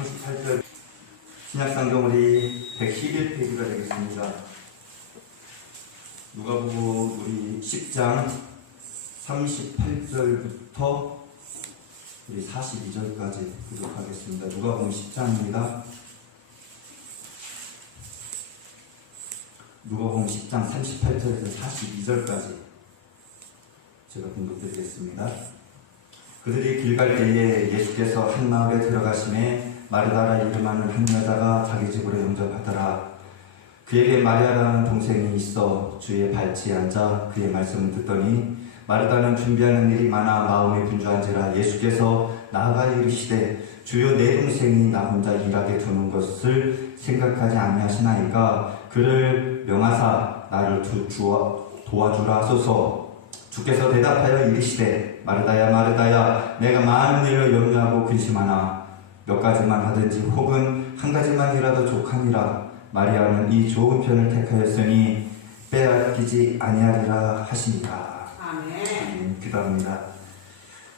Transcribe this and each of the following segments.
38절 신약성경 우리 111페이지가 되겠습니다. 누가복음 우리 10장 38절부터 우리 42절까지 교독하겠습니다. 누가복음 10장입니다. 누가복음 10장 38절에서 42절까지 제가 공독드리겠습니다. 그들이 길 갈 때에 예수께서 한 마을에 들어가심에 마르다라 이름하는 한 여자가 자기 집으로 영접하더라. 그에게 마리아라는 동생이 있어 주의 발치에 앉아 그의 말씀을 듣더니 마르다는 준비하는 일이 많아 마음에 분주한지라 예수께서 나아가 이르시되 주여 내 동생이 나 혼자 일하게 두는 것을 생각하지 아니하시나이까 그를 명하사 나를 도와주라 하소서. 주께서 대답하여 이르시되 마르다야 마르다야 내가 많은 일을 염려하고 근심하나 몇 가지만 하든지 혹은 한 가지만이라도 족하니라. 마리아는 이 좋은 편을 택하였으니 빼앗기지 아니하리라 하시니라. 아멘. 기도합니다.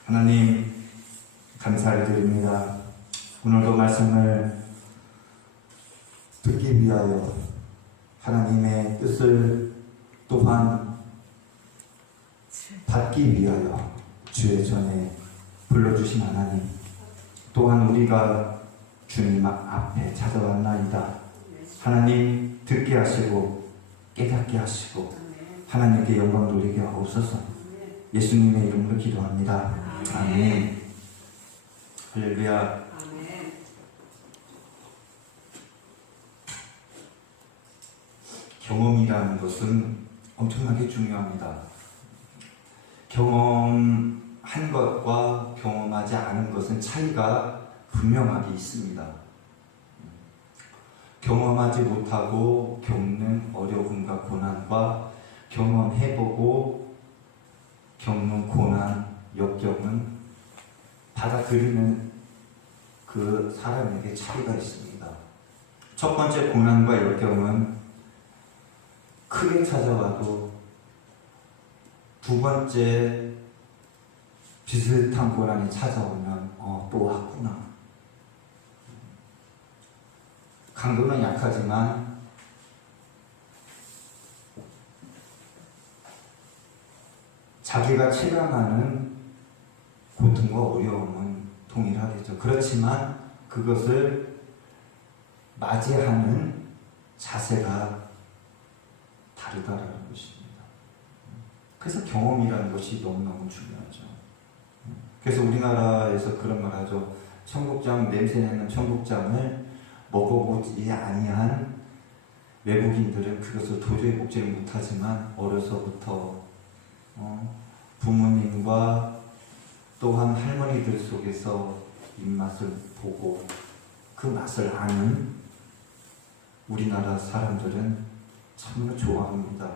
하나님 감사를 드립니다. 오늘도 말씀을 듣기 위하여 하나님의 뜻을 또한 받기 위하여 주의 전에 불러주신 하나님, 또한 우리가 주님 앞에 찾아왔나이다. 하나님 듣게 하시고 깨닫게 하시고 하나님께 영광 돌리게 하옵소서. 예수님의 이름으로 기도합니다. 아멘. 할렐루야. 경험이라는 것은 엄청나게 중요합니다. 경험한 것과 경험하지 않은 것은 차이가 분명하게 있습니다. 경험하지 못하고 겪는 어려움과 고난과 경험해보고 겪는 고난, 역경은 받아들이는 그 사람에게 차이가 있습니다. 첫 번째 고난과 역경은 크게 찾아와도 두 번째 비슷한 고난이 찾아오면 또 왔구나. 강도는 약하지만 자기가 체감하는 고통과 어려움은 동일하겠죠. 그렇지만 그것을 맞이하는 자세가 다르다라는 것입니다. 그래서 경험이라는 것이 너무너무 중요하죠. 그래서 우리나라에서 그런 말 하죠. 청국장, 냄새나는 청국장을 먹어보지 아니한 외국인들은 그것을 도저히 먹지를 못하지만 어려서부터 부모님과 또한 할머니들 속에서 입맛을 보고 그 맛을 아는 우리나라 사람들은 참으로 좋아합니다.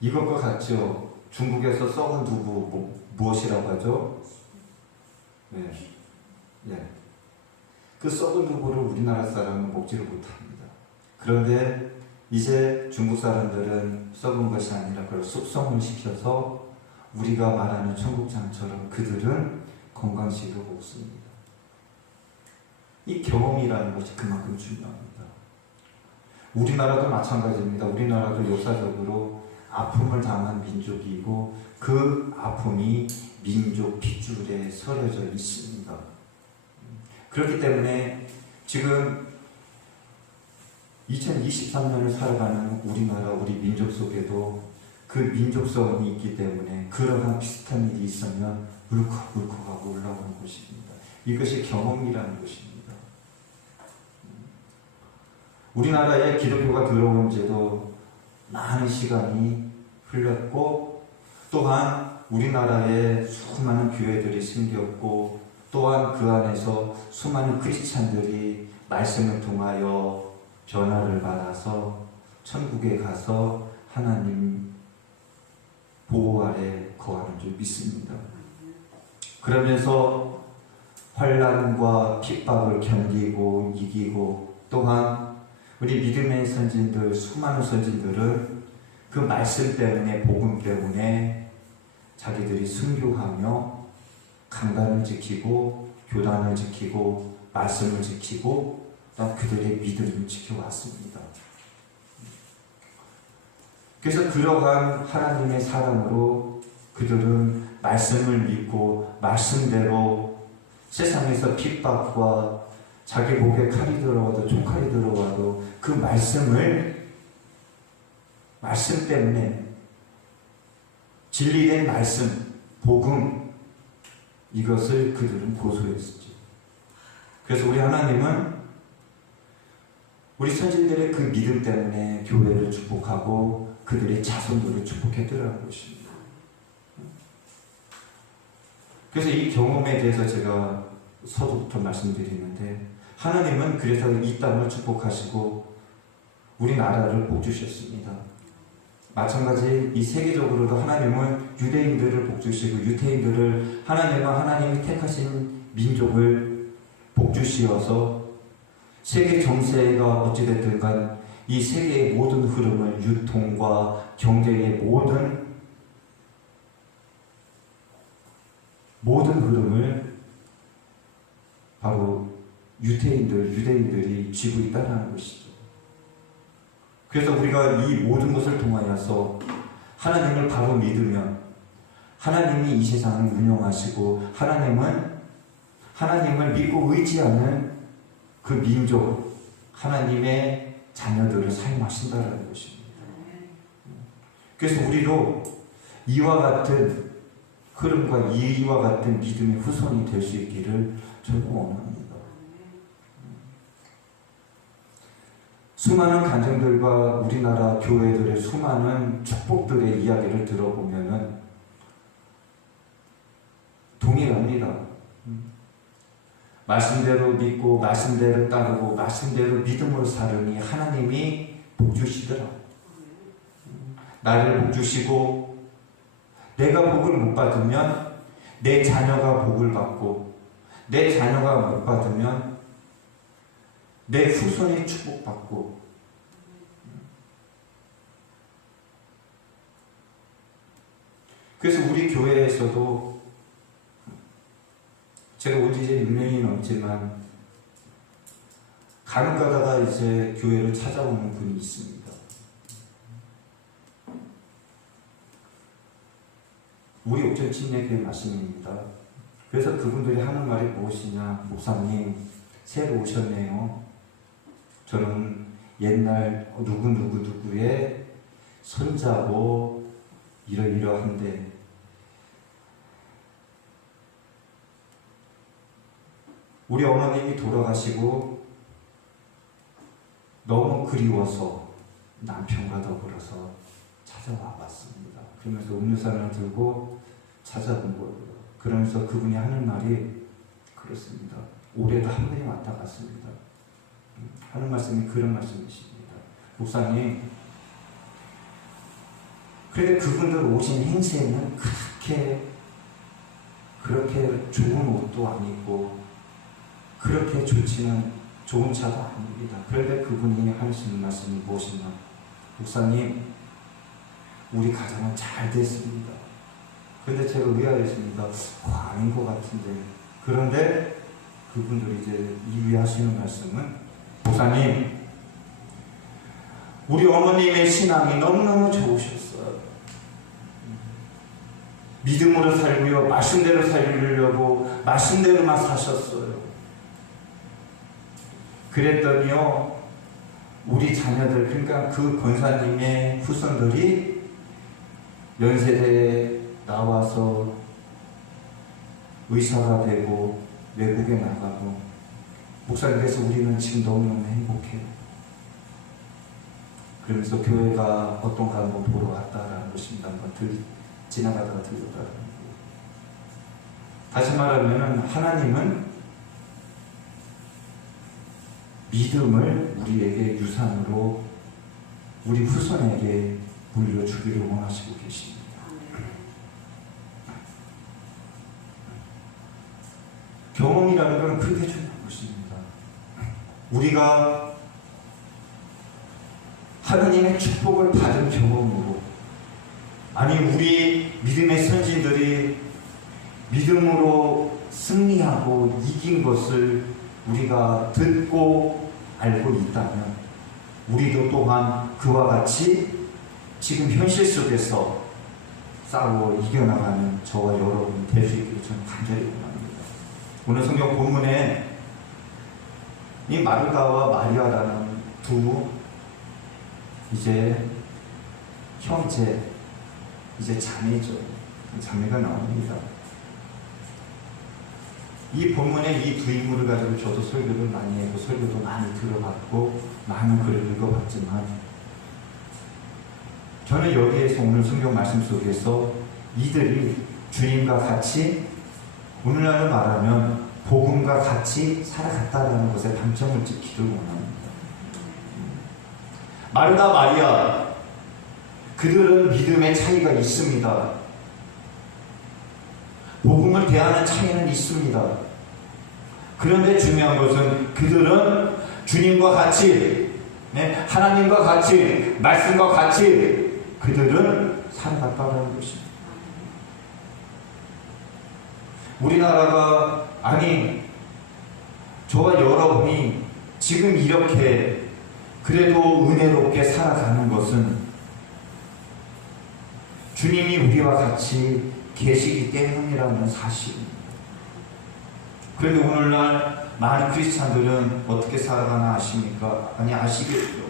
이것과 같죠. 중국에서 썩은 두부 무엇이라고 하죠? 그 썩은 두부를 우리나라 사람은 먹지를 못합니다. 그런데 이제 중국 사람들은 썩은 것이 아니라 그걸 숙성을 시켜서 우리가 말하는 청국장처럼 그들은 건강식으로 먹습니다. 이 경험이라는 것이 그만큼 중요합니다. 우리나라도 마찬가지입니다. 우리나라도 역사적으로 아픔을 당한 민족이고 그 아픔이 민족 핏줄에 서려져 있습니다. 그렇기 때문에 지금 2023년을 살아가는 우리나라, 우리 민족 속에도 그 민족성이 있기 때문에 그러한 비슷한 일이 있으면 울컥울컥하고 올라오는 것입니다. 이것이 경험이라는 것입니다. 우리나라에 기독교가 들어온 지도 많은 시간이 흘렀고 또한 우리나라에 수많은 교회들이 생겼고 또한 그 안에서 수많은 크리스찬들이 말씀을 통하여 변화를 받아서 천국에 가서 하나님 보호 아래 거하는 줄 믿습니다. 그러면서 환난과 핍박을 견디고 이기고 또한 우리 믿음의 선진들, 수많은 선진들은 그 말씀 때문에, 복음 때문에 자기들이 순교하며 강단을 지키고 교단을 지키고 말씀을 지키고 또 그들의 믿음을 지켜왔습니다. 그래서 그러한 하나님의 사랑으로 그들은 말씀을 믿고 말씀대로 세상에서 핍박과 자기 목에 칼이 들어와도 총칼이 들어와도 그 말씀 때문에 진리된 말씀, 복음 이것을 그들은 고소했었죠. 그래서 우리 하나님은 우리 선진들의 그 믿음 때문에 교회를 축복하고 그들의 자손들을 축복했더라는 것입니다. 그래서 이 경험에 대해서 제가 서두부터 말씀드리는데 하나님은 그래서 이 땅을 축복하시고 우리나라를 복주셨습니다. 마찬가지 이 세계적으로도 하나님은 유대인들을 복주시고 유태인들을 하나님이 택하신 민족을 복주시어서 세계 정세가 어찌됐든 간 이 세계의 모든 흐름을 유통과 경제의 모든 흐름을 바로 유대인들이 쥐고 있다는 것이죠. 그래서 우리가 이 모든 것을 통하여서 하나님을 바로 믿으면 하나님이 이 세상을 운영하시고 하나님을 믿고 의지하는 그 민족, 하나님의 자녀들을 사용하신다는 것입니다. 그래서 우리도 이와 같은 흐름과 이와 같은 믿음의 후손이 될 수 있기를 저는 원합니다. 수많은 간증들과 우리나라 교회들의 수많은 축복들의 이야기를 들어보면은 동일합니다. 말씀대로 믿고 말씀대로 따르고 말씀대로 믿음으로 살으니 하나님이 복주시더라. 나를 복주시고 내가 복을 못 받으면 내 자녀가 복을 받고 내 자녀가 못 받으면 내 후손이 축복받고 그래서 우리 교회에서도 제가 온 지 이제 6년이 넘지만 가끔 가다가 이제 교회를 찾아오는 분이 있습니다. 우리 옥천 침례교회 말씀입니다. 그래서 그분들이 하는 말이 무엇이냐? 목사님 새로 오셨네요. 저는 옛날 누구의 손자고 이러이러한데 우리 어머님이 돌아가시고 너무 그리워서 남편과 더불어서 찾아와 봤습니다. 그러면서 음료수를 들고 찾아본 거예요. 그러면서 그분이 하는 말이 그렇습니다. 올해도 한 번이 왔다 갔습니다. 하는 말씀이 그런 말씀이십니다. 목사님, 그런데 그분들 오신 행세는 그렇게 좋은 옷도 아니고 그렇게 좋은 차도 아닙니다. 그런데 그분이 하시는 말씀이 무엇이냐? 목사님, 우리 가정은 잘 됐습니다. 그런데 제가 의아했습니다. 아닌 것 같은데. 그런데 그분들이 이제 이해하시는 말씀은 목사님, 우리 어머님의 신앙이 너무너무 좋으셨어요. 믿음으로 살고요, 말씀대로 살리려고 말씀대로만 사셨어요. 그랬더니요, 우리 자녀들, 그러니까 그 권사님의 후손들이 연세대에 나와서 의사가 되고 외국에 나가고 목사님께서 우리는 지금 너무너무 행복해요. 그러면서 교회가 어떤가 한번 보러 왔다라는 것입니다. 한번 지나가다가 들렸다라는 거예요. 다시 말하면 하나님은 믿음을 우리에게 유산으로 우리 후손에게 물려주기를 원하시고 계십니다. 경험이라는 것은 그렇게 중요한 것입니다. 우리가 하나님의 축복을 받은 경험으로, 아니 우리 믿음의 선진들이 믿음으로 승리하고 이긴 것을 우리가 듣고 알고 있다면 우리도 또한 그와 같이 지금 현실 속에서 싸워 이겨나가는 저와 여러분이 될 수 있기를 저는 간절히 원합니다. 오늘 성경 본문에 이 마르다와 마리아라는 두 이제 형제, 이제 자매죠. 자매가 나옵니다. 이 본문에 이 두 인물을 가지고 저도 설교를 많이 했고 설교도 많이 들어봤고 많은 글을 읽어봤지만 저는 여기에서 오늘 성경 말씀 속에서 이들이 주님과 같이 오늘날로 말하면 복음과 같이 살아갔다는 것에 방점을 찍기를 원합니다. 마르다 마리아 그들은 믿음의 차이가 있습니다. 복음을 대하는 차이는 있습니다. 그런데 중요한 것은 그들은 주님과 같이 하나님과 같이 말씀과 같이 그들은 살아갔다는 것입니다. 우리나라가 아니 저와 여러분이 지금 이렇게 그래도 은혜롭게 살아가는 것은 주님이 우리와 같이 계시기 때문이라는 사실입니다. 그런데 오늘날 많은 크리스찬들은 어떻게 살아가나 아십니까? 아니 아시겠죠.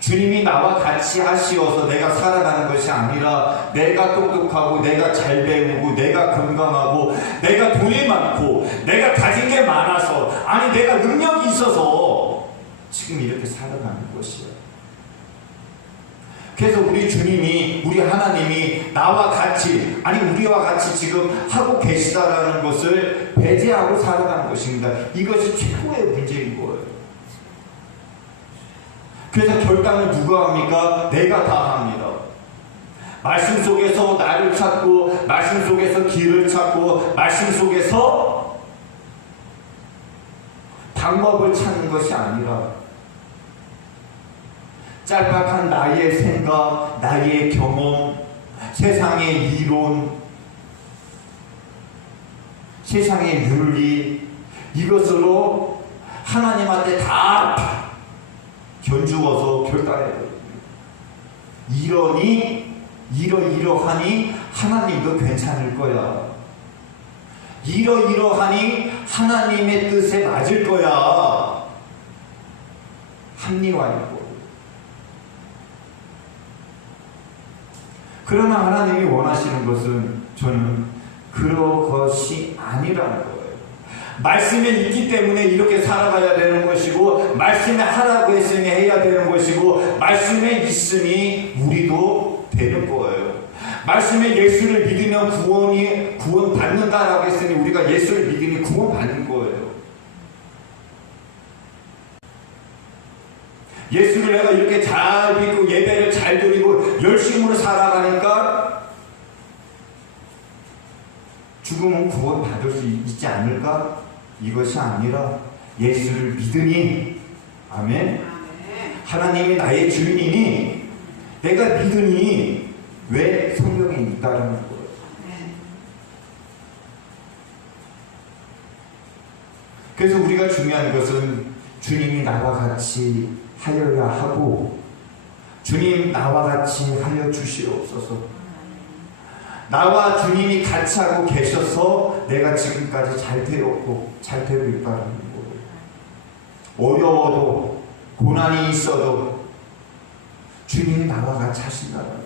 주님이 나와 같이 하시어서 내가 살아가는 것이 아니라 내가 똑똑하고 내가 잘 배우고 내가 건강하고 내가 돈이 많고 내가 가진 게 많아서 아니 내가 능력이 있어서 지금 이렇게 살아가는 것이야. 그래서 우리 주님이 우리 하나님이 나와 같이 아니 우리와 같이 지금 하고 계시다라는 것을 배제하고 살아가는 것입니다. 이것이 최고의 문제인 거예요. 그래서 결단을 누가 합니까? 내가 다 합니다. 말씀 속에서 나를 찾고 말씀 속에서 길을 찾고 말씀 속에서 방법을 찾는 것이 아니라 짤막한 나의 생각, 나의 경험, 세상의 이론, 세상의 윤리 이것으로 하나님한테 다 견주어서 결단해버립니다. 이러이러하니 하나님도 괜찮을 거야. 이러이러하니 하나님의 뜻에 맞을 거야. 합리화이고. 그러나 하나님이 원하시는 것은 저는 그런 것이 아니라는 거예요. 말씀에 있기 때문에 이렇게 살아가야 되는 것이고 말씀에 하라고 했으니 해야 되는 것이고 말씀에 있으니 우리도 되는 거예요. 말씀에 예수를 믿으면 구원 받는다라고 했으니 우리가 예수를 믿으니 구원 받는 거예요. 예수를 내가 이렇게 잘 믿고 예배를 잘 드리고 열심으로 살아가니까 죽으면 구원 받을 수 있지 않을까? 이것이 아니라 예수를 믿으니 아멘. 하나님이 나의 주인이니 내가 믿으니 왜 성경에 있다라는 거예요. 그래서 우리가 중요한 것은 주님이 나와 같이 하여야 하고 주님 나와 같이 하여 주시옵소서. 나와 주님이 같이 하고 계셔서 내가 지금까지 잘 되었고 잘 되고 있다는 거예요. 어려워도 고난이 있어도 주님이 나와 같이 하신다는 거예요.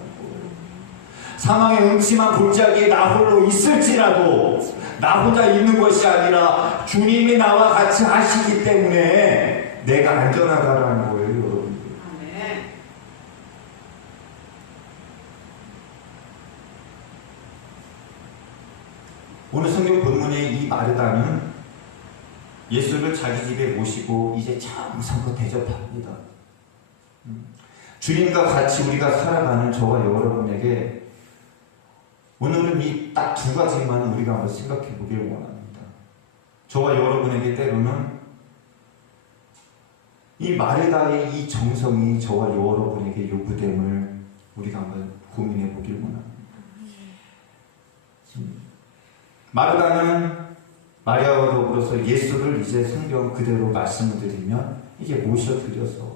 사망의 음침한 골짜기에 나 홀로 있을지라도 나 혼자 있는 것이 아니라 주님이 나와 같이 하시기 때문에 내가 안전하다라는 거예요. 여러분. 오늘 성경 본문의 이 마르다는 예수를 자기 집에 모시고 이제 정성껏 대접합니다. 주님과 같이 우리가 살아가는 저와 여러분에게 오늘은 이 딱 두 가지만 우리가 한번 생각해 보길 원합니다. 저와 여러분에게 때로는 이 마르다의 이 정성이 저와 여러분에게 요구됨을 우리가 한번 고민해 보길 원합니다. 마르다는 마리아와 더불어서 예수를 이제 성경 그대로 말씀을 드리면 이게 모셔드려서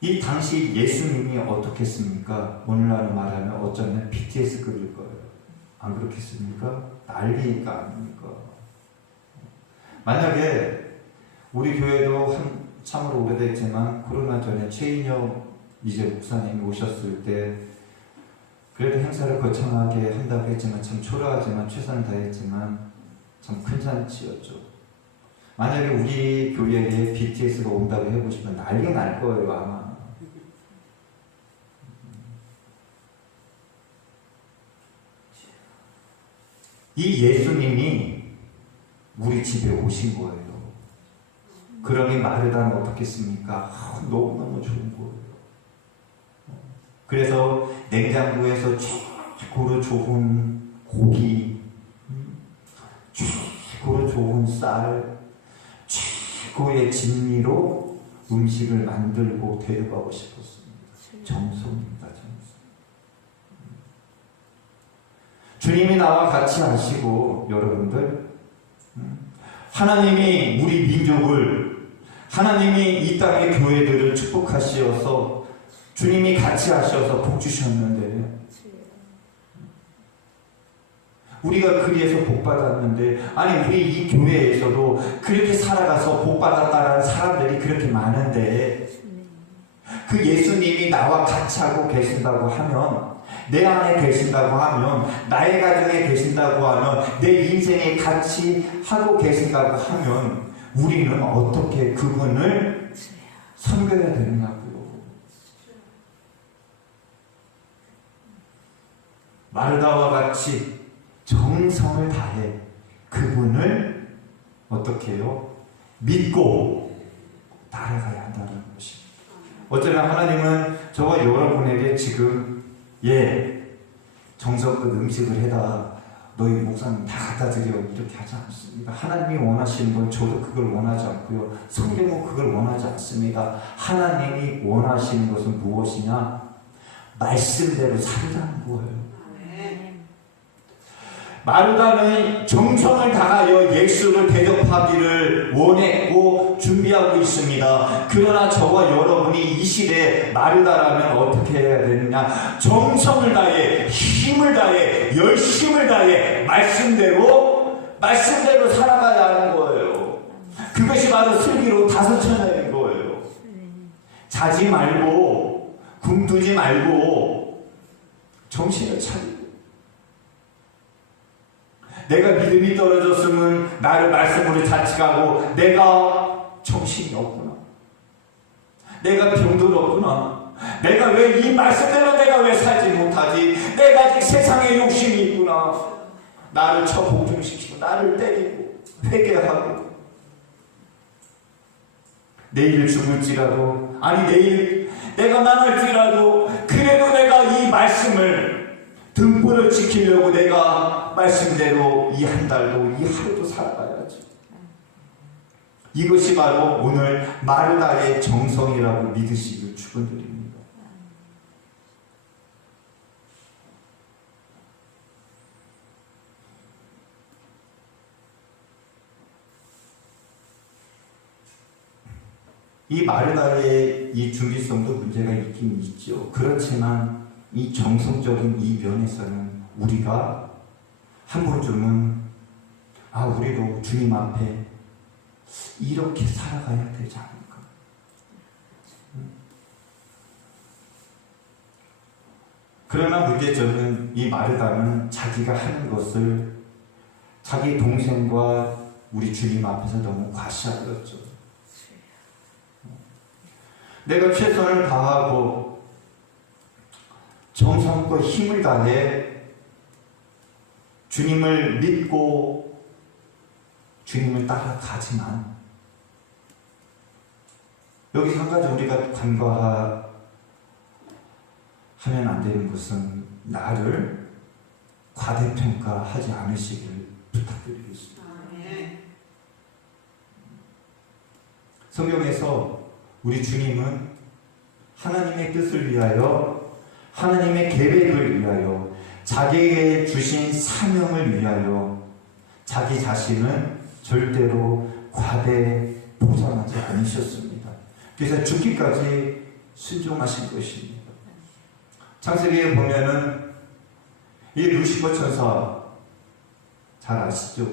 이 당시 예수님이 어떻겠습니까? 오늘날 말하면 어쩌면 BTS급일 거예요. 안 그렇겠습니까? 난리가 아닙니까? 만약에 우리 교회도 참으로 오래됐지만 코로나 전에 최인혁 이제 목사님이 오셨을 때 그래도 행사를 거창하게 한다고 했지만 참 초라하지만 최선을 다했지만 참 큰 잔치였죠. 만약에 우리 교회에 BTS가 온다고 해보시면 난리 날 거예요 아마. 이 예수님이 우리 집에 오신 거예요. 그러니 마르다는 어떻겠습니까? 너무너무 좋은 거예요. 그래서 냉장고에서 최고로 좋은 고기, 최고로 좋은 쌀, 최고의 진미로 음식을 만들고 데려가고 싶었습니다. 정성입니다. 정성. 주님이 나와 같이 하시고 여러분들 하나님이 우리 민족을 하나님이 이 땅의 교회들을 축복하시어서 주님이 같이 하셔서 복 주셨는데 우리가 그리에서 복 받았는데 아니 우리 이 교회에서도 그렇게 살아가서 복 받았다는 사람들이 그렇게 많은데 그 예수님이 나와 같이 하고 계신다고 하면 내 안에 계신다고 하면 나의 가정에 계신다고 하면 내 인생에 같이 하고 계신다고 하면 우리는 어떻게 그분을 섬겨야 되느냐고요. 마르다와 같이 정성을 다해 그분을 어떻게 해요? 믿고 따라가야 한다는 것입니다. 어쩌면 하나님은 저와 여러분에게 지금 정성껏 음식을 해다 너희 목사님 다 갖다 드려 이렇게 하지 않습니다. 하나님이 원하시는 건 저도 그걸 원하지 않고요. 성경은 그걸 원하지 않습니다. 하나님이 원하시는 것은 무엇이냐? 말씀대로 살자는 거예요. 마르다는 정성을 다하여 예수를 대접하기를 원했고 준비하고 있습니다. 그러나 저와 여러분이 이 시대에 마르다라면 어떻게 해야 되느냐? 정성을 다해, 힘을 다해, 열심을 다해 말씀대로 살아가야 하는 거예요. 그것이 바로 슬기로 다섯천여인 거예요. 자지 말고 굶뜨지 말고 정신을 차리고 내가 믿음이 떨어졌으면 나를 말씀으로 자책하고 내가 정신이 없구나. 내가 병들었구나. 내가 왜 이 말씀대로 내가 왜 살지 못하지? 내가 아직 세상에 욕심이 있구나. 나를 처복종시키고 나를 때리고 회개하고 내일 죽을지라도 아니 내일 내가 망할지라도 그래도 내가 이 말씀을 등불을 지키려고 내가 말씀대로 이 한 달도 이 하루도 살아가야지. 이것이 바로 오늘 마르다의 정성이라고 믿으시길 축원드립니다. 이 마르다의 이 준비성도 문제가 있긴 있죠. 그렇지만 이 정성적인 이 면에서는 우리가 한 번쯤은 우리도 주님 앞에 이렇게 살아가야 되지 않을까. 그러나 문제점은 이 마르다는 자기가 하는 것을 자기 동생과 우리 주님 앞에서 너무 과시하였죠. 내가 최선을 다하고 정성과 힘을 다해 주님을 믿고 주님을 따라가지만 여기서 한 가지 우리가 간과하면 안 되는 것은 나를 과대평가하지 않으시길 부탁드리겠습니다. 성경에서 우리 주님은 하나님의 뜻을 위하여 하나님의 계획을 위하여 자기에게 주신 사명을 위하여 자기 자신은 절대로 과대 포장하지 않으셨습니다. 그래서 죽기까지 순종하신 것입니다. 창세기에 보면은 이 루시퍼 천사 잘 아시죠?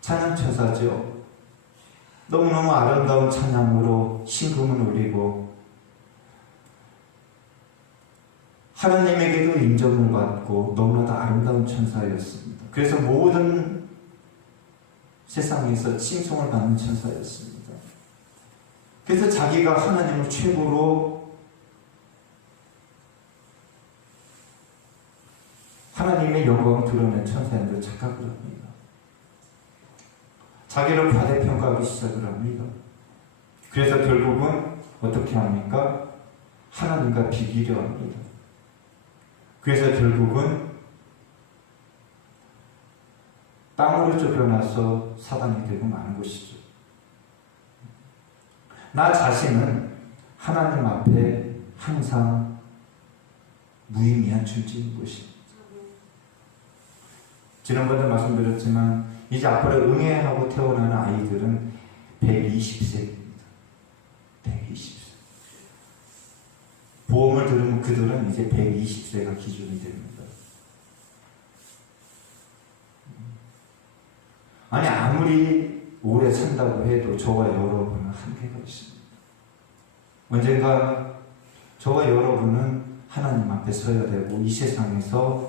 찬양 천사죠. 너무너무 아름다운 찬양으로 신금을 울리고 하나님에게도 인정을 받고 너무나도 아름다운 천사였습니다. 그래서 모든 세상에서 칭송을 받는 천사였습니다. 그래서 자기가 하나님을 최고로 하나님의 영광을 드러낸 천사인데 착각을 합니다. 자기를 과대평가하기 시작을 합니다. 그래서 결국은 어떻게 합니까? 하나님과 비기려 합니다. 그래서 결국은 땅으로 쫓겨나서 사단이 되고 마는 것이죠. 나 자신은 하나님 앞에 항상 무의미한 존재인 것입니다. 지난번에 말씀드렸지만 이제 앞으로 응애하고 태어나는 아이들은 120세입니다. 120세. 보험을 들으면 그들은 이제 120세가 기준이 됩니다. 아니 아무리 오래 산다고 해도 저와 여러분은 한계가 있습니다. 언젠가 저와 여러분은 하나님 앞에 서야 되고 이 세상에서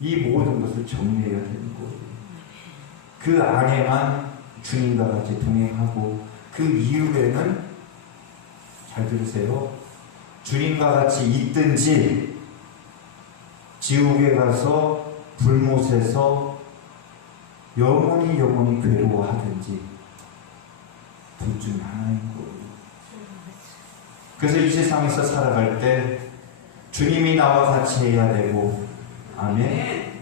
이 모든 것을 정리해야 되는 거예요. 그 안에만 주님과 같이 동행하고 그 이후에는 잘 들으세요. 주님과 같이 있든지 지옥에 가서 불못에서 영원히 괴로워하든지 둘 중 하나인 거예요. 그래서 이 세상에서 살아갈 때 주님이 나와 같이 해야 되고 아멘.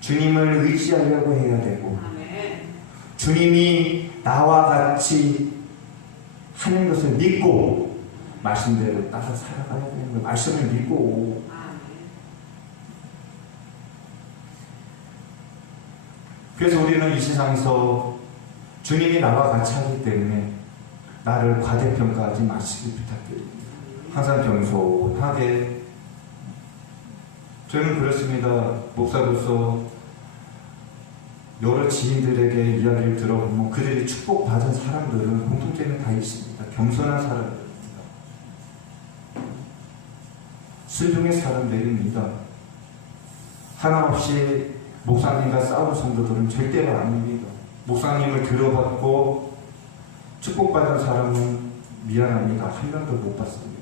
주님을 의지하려고 해야 되고 아멘. 주님이 나와 같이 하는 것을 믿고 말씀대로 따라 살아가야 되는 거예요. 말씀을 믿고 아멘. 그래서 우리는 이 세상에서 주님이 나와 같이 하기 때문에 나를 과대평가하지 마시기 부탁드립니다. 항상 겸손하게. 저는 그렇습니다. 목사로서 여러 지인들에게 이야기를 들어보면 그들이 축복받은 사람들은 공통점이 다 있습니다. 겸손한 사람들입니다. 순종의 사람들입니다. 하나없이 목사님과 싸운 성도들은 절대로 아닙니다. 목사님을 들어받고 축복받은 사람은 미안합니다. 한 명도 못 봤습니다.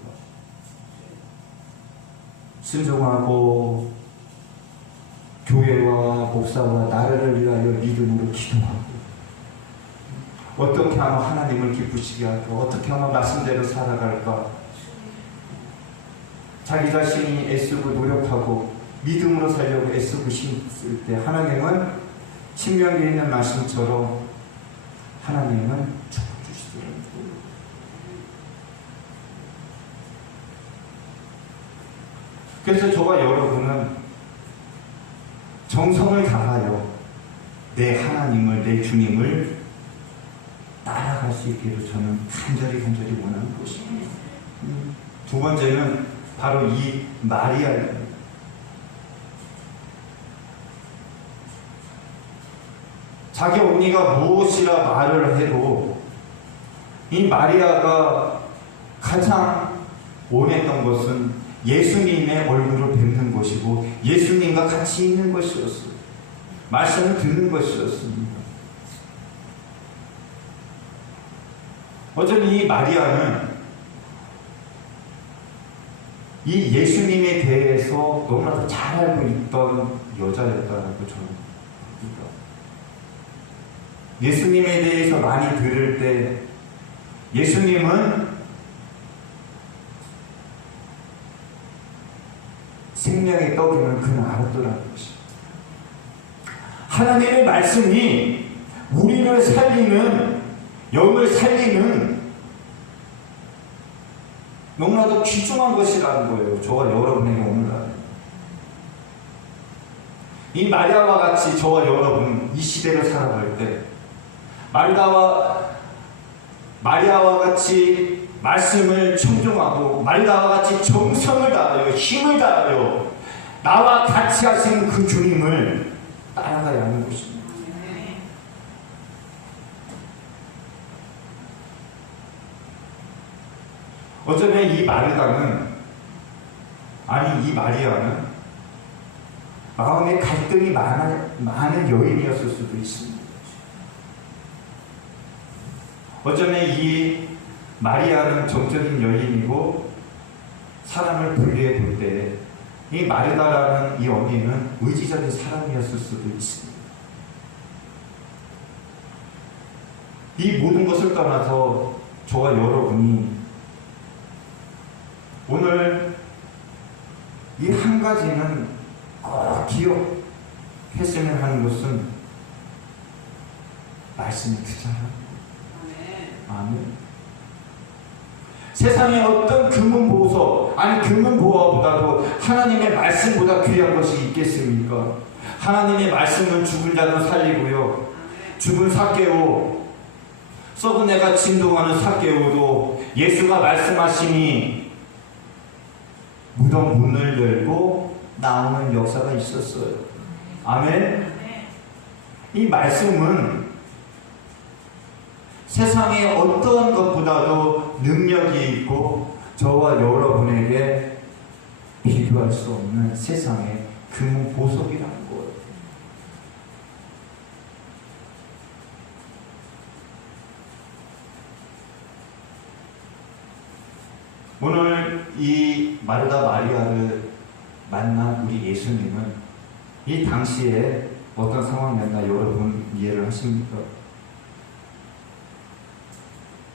순종하고 교회와 목사와 나라를 위하여 믿음으로 기도하고 어떻게 하면 하나님을 기쁘시게 할까? 어떻게 하면 말씀대로 살아갈까? 자기 자신이 애쓰고 노력하고 믿음으로 살려고 애쓰고 있을 때 하나님은 신명기에 있는 말씀처럼 하나님은 축복 주시더라고요. 그래서 저와 여러분은 정성을 다하여 내 하나님을, 내 주님을 따라갈 수 있기를 저는 간절히 원하는 것입니다. 두 번째는 바로 이 마리아입니다. 자기 언니가 무엇이라 말을 해도 이 마리아가 가장 원했던 것은 예수님의 얼굴을 뵙는 것이고 예수님과 같이 있는 것이었어요. 말씀을 듣는 것이었습니다. 어쩌면 이 마리아는 이 예수님에 대해서 너무나도 잘 알고 있던 여자였다라고 저는 봅니다. 예수님에 대해서 많이 들을 때 예수님은 생명의 떡임을 그는 알았더라는 것입니다. 하나님의 말씀이 우리를 살리는, 영을 살리는 너무나도 귀중한 것이라는 거예요. 저와 여러분에게 오늘날. 이 마리아와 같이 저와 여러분 이 시대를 살아갈 때 마리아와 같이 말씀을 청종하고 마리아와 같이 정성을 다하여 힘을 다하여 나와 같이 하신 그 주님을 따라가야 하는 것입니다. 어쩌면 이 마리아는 마음에 갈등이 많은 여인이었을 수도 있습니다. 어쩌면 이 마리아는 정적인 여인이고 사람을 분류해 볼 때 이 마르다라는 이 언니는 의지적인 사람이었을 수도 있습니다. 이 모든 것을 떠나서 저와 여러분이 오늘 이 한 가지는 꼭 기억했으면 하는 것은 말씀에 투자하라. 아멘. 세상에 어떤 금은보석, 아니 금은보화보다도 하나님의 말씀보다 귀한 것이 있겠습니까? 하나님의 말씀은 죽은 자도 살리고요, 죽은 삭개오, 썩은 애가 진동하는 삭개오도 예수가 말씀하시니 무덤 문을 열고 나오는 역사가 있었어요. 아멘. 이 말씀은 세상의 어떤 것보다도 능력이 있고 저와 여러분에게 비교할 수 없는 세상의 금은 보석이라는 거예요. 오늘 이 마르다 마리아를 만난 우리 예수님은 이 당시에 어떤 상황이었나 여러분 이해를 하십니까?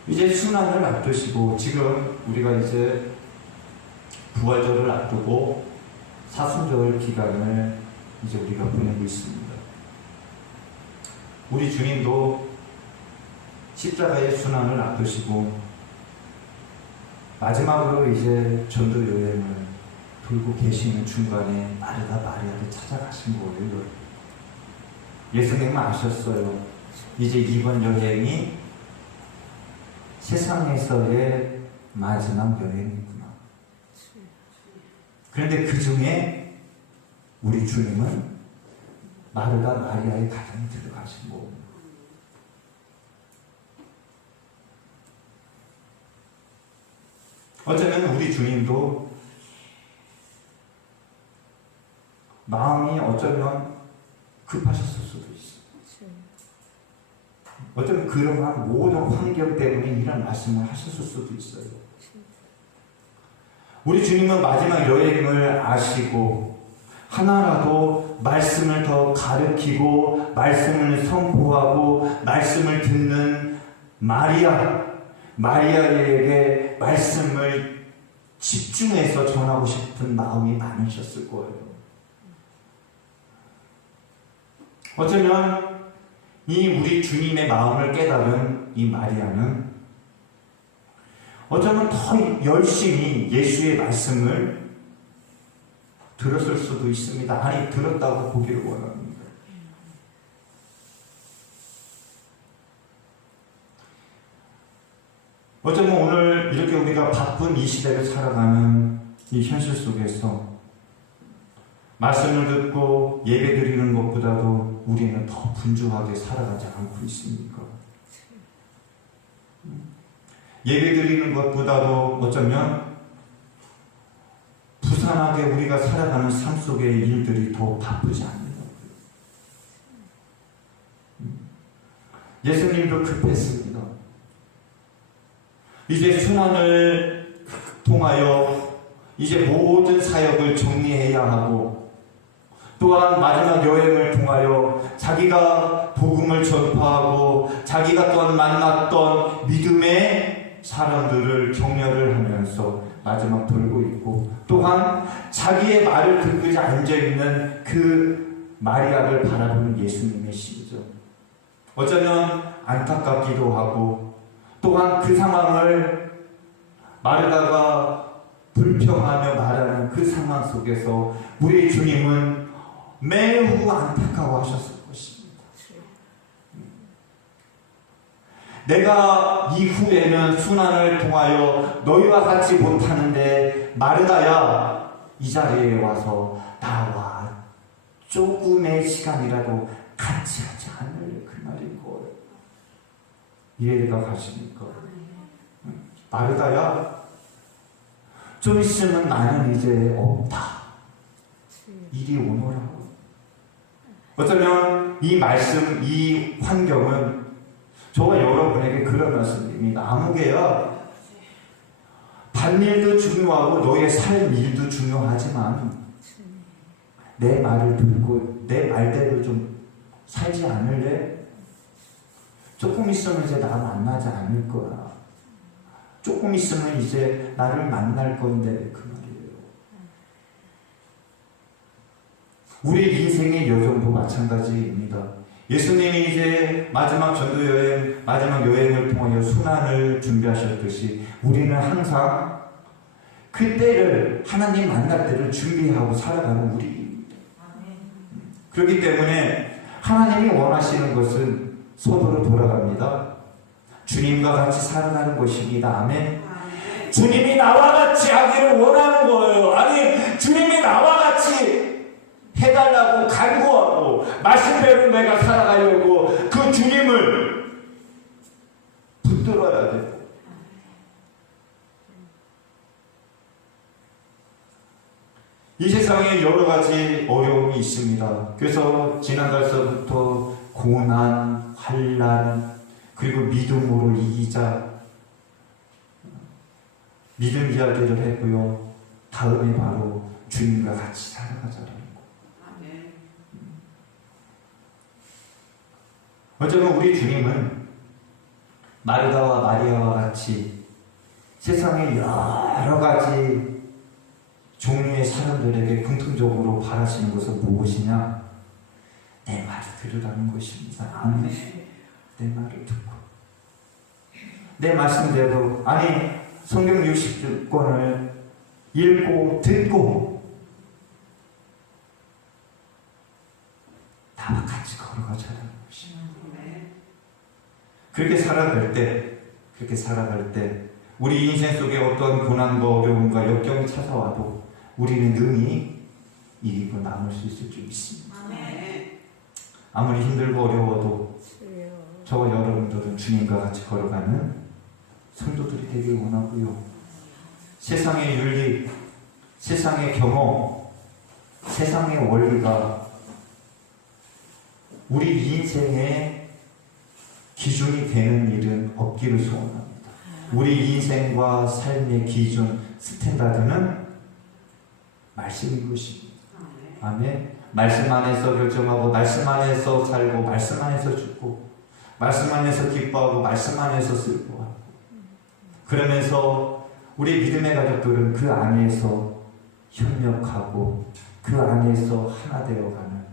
이제 순환을 앞두시고 지금 우리가 이제 부활절을 앞두고 사순절 기간을 이제 우리가 보내고 있습니다. 우리 주님도 십자가의 순환을 앞두시고 마지막으로 이제 전도 여행을 돌고 계시는 중간에 마르다 마리아를 찾아가신 거예요. 예수님은 아셨어요. 이제 이번 여행이 세상에서의 마지막 여행이구나. 그런데 그 중에 우리 주님은 마르다 마리아의 가정에 들어가신 겁니다. 어쩌면 우리 주님도 마음이 어쩌면 급하셨을 수도 있어요. 어쩌면 그러한 모든 환경 때문에 이런 말씀을 하셨을 수도 있어요. 우리 주님은 마지막 여행을 아시고 하나라도 말씀을 더 가르치고 말씀을 선포하고 말씀을 듣는 마리아에게 말씀을 집중해서 전하고 싶은 마음이 많으셨을 거예요. 어쩌면 이 우리 주님의 마음을 깨달은 이 마리아는 어쩌면 더 열심히 예수의 말씀을 들었을 수도 있습니다. 아니, 들었다고 보기를 원합니다. 어쩌면 오늘 이렇게 우리가 바쁜 이 시대를 살아가는 이 현실 속에서 말씀을 듣고 예배 드리는 것보다도 우리는 더 분주하게 살아가지 않고 있습니까? 예배 드리는 것보다도 어쩌면 부산하게 우리가 살아가는 삶 속의 일들이 더 바쁘지 않는가? 예수님도 급했습니다. 이제 순환을 통하여 이제 모든 사역을 정리해야 하고 또한 마지막 여행을 통하여 자기가 복음을 전파하고 자기가 또한 만났던 믿음의 사람들을 격려를 하면서 마지막 돌고 있고 또한 자기의 말을 듣고자 앉아있는 그 마리아를 바라보는 예수님의 심정, 어쩌면 안타깝기도 하고 또한 그 상황을 마르다가 불평하며 말하는 그 상황 속에서 우리 주님은 매우 안타까워하셨을 것입니다. 내가 이후에는 순환을 통하여 너희와 같이 못하는데 마르다야 이 자리에 와서 나와 조금의 시간이라도 같이 하지 않을래 그 말인 거예요. 이해가 가십니까? 마르다야 좀 있으면 나는 이제 없다. 이리 오너라고. 어쩌면 이 말씀, 이 환경은 저와 여러분에게 그런 말씀입니다. 아무개야 밭일도 중요하고 너의 삶 일도 중요하지만 내 말을 듣고 내 말대로 좀 살지 않을래? 조금 있으면 이제 나 만나지 않을 거야. 조금 있으면 이제 나를 만날 건데 그 말이에요. 우리 인생의 여정도 마찬가지입니다. 예수님이 이제 마지막 전도 여행, 마지막 여행을 통하여 순환을 준비하셨듯이 우리는 항상 그때를 하나님 만날 때를 준비하고 살아가는 우리입니다. 그렇기 때문에 하나님이 원하시는 것은 손으로 돌아갑니다. 주님과 같이 살아가는 것입니다. 아멘. 주님이 나와 같이 하기를 원하는 거예요. 아니, 주님이 나와 같이 해달라고 간구하고 말씀대로 내가 살아가려고 그 주님을 붙들어야 돼요. 이 세상에 여러 가지 어려움이 있습니다. 그래서 지난달서부터 고난, 환난, 그리고 믿음으로 이기자 믿음 이야기를 했고요. 다음에 바로 주님과 같이 살아가자라는 거. 어쩌면 우리 주님은 마르다와 마리아와 같이 세상의 여러 가지 종류의 사람들에게 공통적으로 바라시는 것은 무엇이냐? 내 말을 들으라는 것입니다. 아멘. 내 말을 듣고 내 말씀대로, 아니 성경 60권을 읽고 듣고 나와 같이 걸어가자는 것입니다. 그렇게 살아갈 때 우리 인생 속에 어떤 고난과 어려움과 역경이 찾아와도 우리는 능히 이기고 남을 수 있을 줄 믿습니다. 아무리 힘들고 어려워도 저와 여러분들은 주님과 같이 걸어가는 성도들이 되길 원하고요. 세상의 윤리, 세상의 경험, 세상의 원리가 우리 인생의 기준이 되는 일은 없기를 소원합니다. 우리 인생과 삶의 기준, 스탠다드는 말씀인 것입니다. 아멘. 말씀 안에서 결정하고, 말씀 안에서 살고, 말씀 안에서 죽고, 말씀 안에서 기뻐하고, 말씀 안에서 슬퍼하고, 그러면서 우리 믿음의 가족들은 그 안에서 협력하고 그 안에서 하나 되어가는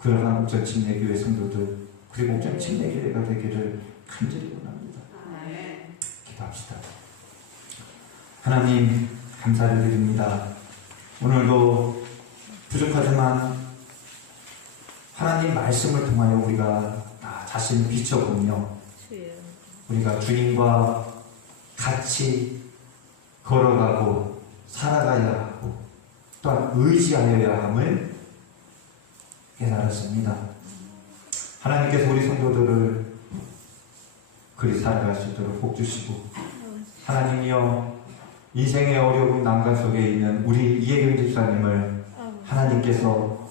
그러한 옥천 침례교회 성도들, 그리고 옥천 침례교회가 되기를 간절히 원합니다. 기도합시다. 하나님 감사를 드립니다. 오늘도 부족하지만 하나님 말씀을 통하여 우리가 나 자신을 비춰보며 우리가 주님과 같이 걸어가고 살아가야 하고 또한 의지하여야 함을 깨달았습니다. 하나님께서 우리 성도들을 그리 살아갈 수 있도록 복 주시고, 하나님이여 인생의 어려운 난관 속에 있는 우리 이혜경 집사님을 하나님께서